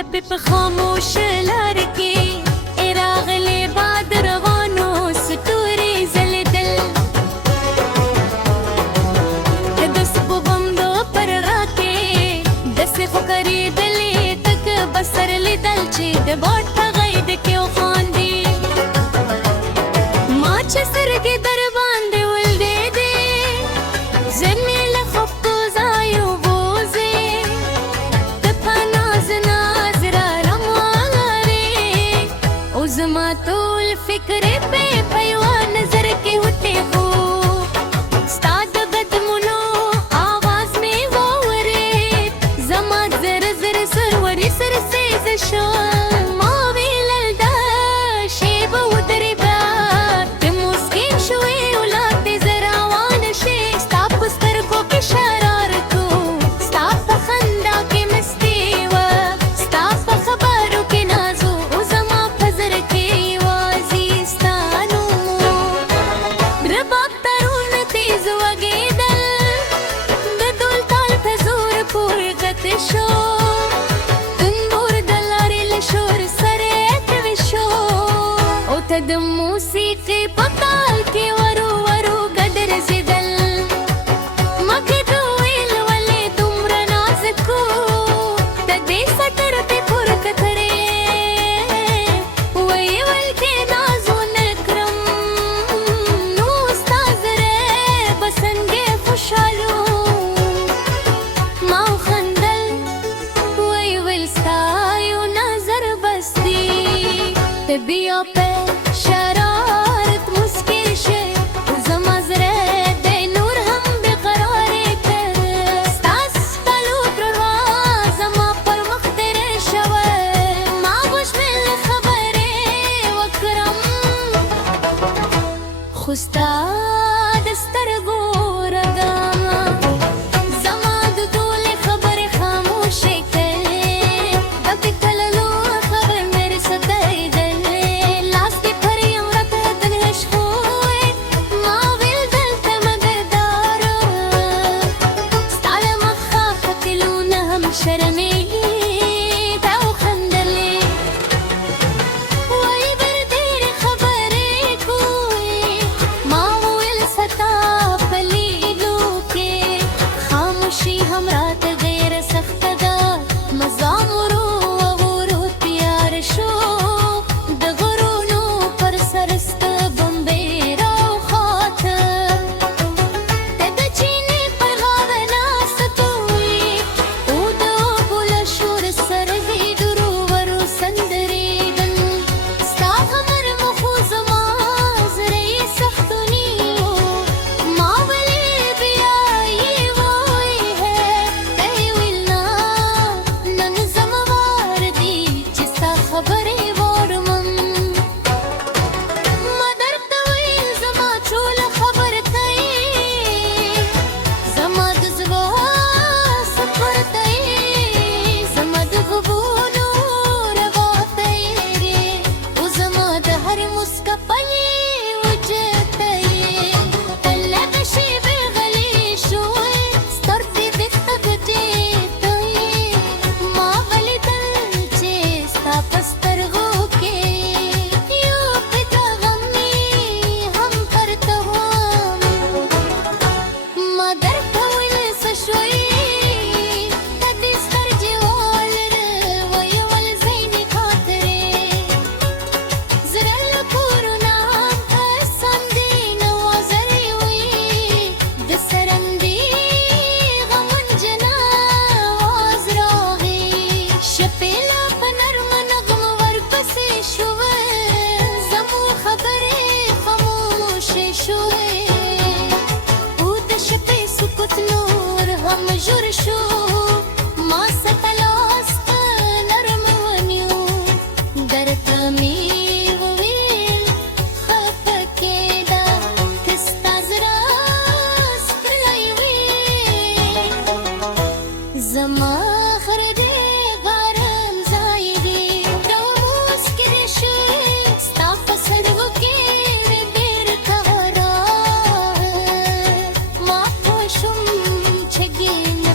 شپې په خاموش لار کې راغلې باد روانو ستوري ځلېدل د سپو بمدو پر راکې داسې خو کرېدلې تک بسر لیدل چې د باد په غید کې وخاندي ما چې سترګې در باندې ولګېدې ځینې له خفقو ځایو بوځې د پناز ناز را روانې او زما ټول فکر په یوه نظر کې وتېخو ستا د قدمونو آواز مې واورېد زما زر زر سروري سرسېزه شول ما ویلل دا شېبه ودرېده ته مسکین شوې اولاد دې زه روانه شې ستا په سترګو کې شرارت و ستا په خندا کې مستي وه ستا په خبرو کې ناز و او زما په زړه کې یوازې ستا نوم و رباب تارونه تیز وغېدل د ډول تال په زور پورې غټ شو تنور د لارې له شور سره توی شو او ته د موسیقۍ په تال کې ورو ورو ګډرځېدل مکې ته ویل ولې دومره نازک و د دې سټر پې پورته کړې ویې ویل کې ناز ونه کړم نو ستا زړه به څنګه خوشحاله ما وخندل ویې ویل ستا یو نظر بس دی ته بیا په شرارت مسکر شې زما زړه دی نور هم بېقرارې کړ ستا سپلو دروا زما پر مخ تېرې شوه ما وشمېل خبرې وکړم خو ستا د سترګو رګامه زما د ټولې خبرې خاموشې کړې دغې کللو خبر مې رسېدل لاس کې پر یم راته تنها شوې ما ویل دلته مګرداره ستا له مخه ختلونه هم شرمېده وخندلې وایي بر ډېرې خبرې کوې ما وویل ستا په لیدو کې خاموشي هم راته غیر سخته ده مزام ورو ورو تیار شو د غرونو پر سر سته بمبې راوخواته ته د چینې پر غاړه ناسته وې او د اوبو له شور سره یې درو ورو سندرېدل ستا غمر مخو زما زړه یې سخت ونیو ما ولې بیا یې وویل ته یې ویل نه نن زما وار دی چې ستا خبرې واورمم ما درته ویل زما ټوله خبره ته یې زما د زړه سفر ته یې زما د غوږونو روا ته یې او زما د هرې مسکا په یې وجود ته یې ته لږه شېبې غلې شوې سترګې دې ته ګټې ته یې ما ولیدل چې ستا په سترګو کې یو پیغام مې هم پرته وم ما درته ویل څه شوې ته دې سترګې والره ویې ویل ځینې خاطرې زړه له کورونه هم آسان دي نوازرې وې د سرندې غمجن آواز راغی شپېله په نرمه نغمه ورپسې شوه زموږ خبرې خاموشې شوې او د شپې سکوت نور هم ژور شو ما ستا لاس په نرمه ونیو درته مې وویل خفه کېده ته ستا زړه سپرلی وې زما غر دې ګرم ځای دی دا مسکر شوې ستا په سترګو کې مې بېرته ورا ما پوه شوم چې ګې نه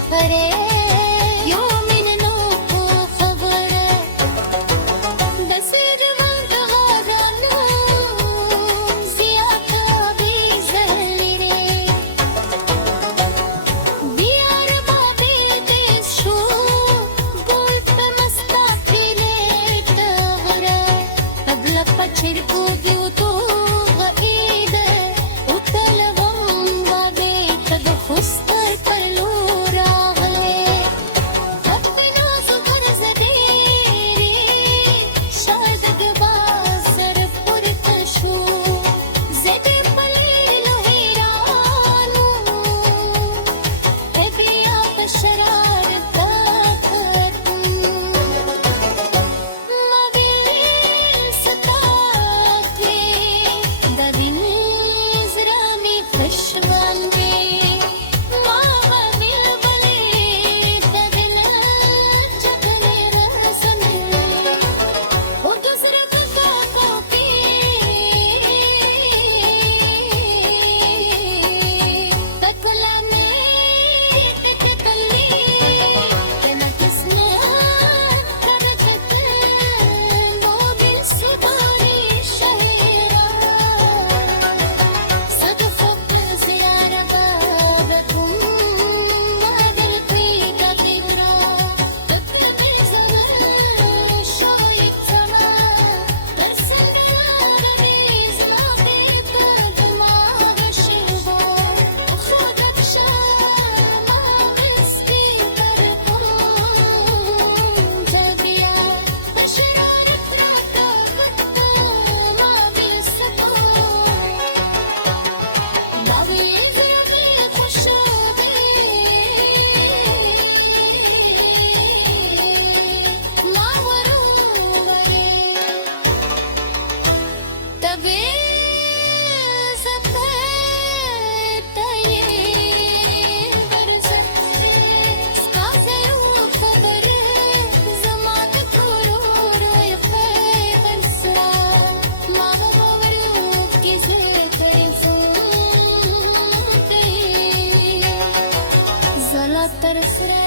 तरफ